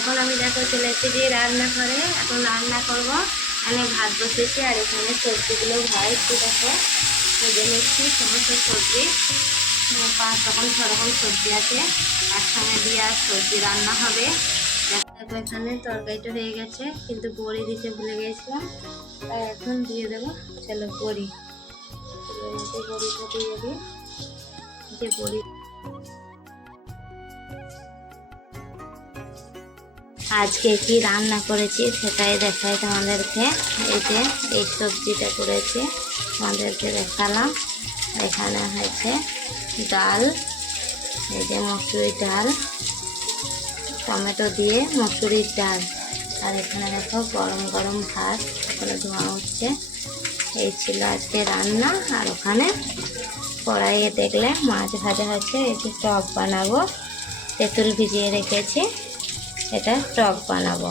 এখন আমি দেখো চলে এসেছি রান্না করে। এখন রান্না করব। আমি ভাত বসেছি আর এখানে সবজিগুলো ভাজছি। দেখো ভেজে নিচ্ছি সমস্ত সবজি, 5 রকম 6 রকম সবজি আছে একসঙ্গে দিয়ে আর সবজি রান্না হবে। দেখো এখানে তরকারিটা হয়ে গেছে, কিন্তু বড়ি দিতে ভুলে গিয়েছিলাম, তাই এখন দিয়ে দেবো। চলো বড়ি, বড়িটা দিয়ে দিই। যে বড়ি আজকে কি রান্না করেছি সেটাই দেখাই তোমাদেরকে। এই যে এই সবজিটা করেছি তোমাদেরকে দেখালাম। এখানে হয়েছে ডাল, এই যে মসুরির ডাল, টমেটো দিয়ে মসুরির ডাল। আর এখানে দেখো গরম গরম ভাত, ওখানে ধোঁয়া হচ্ছে। এই ছিল আজকে রান্না। আর ওখানে কড়াইয়ে দেখলে মাছ ভাজা হচ্ছে। এই যে টক বানাবো, তেঁতুল ভিজিয়ে রেখেছি, এটা টক বানাবো।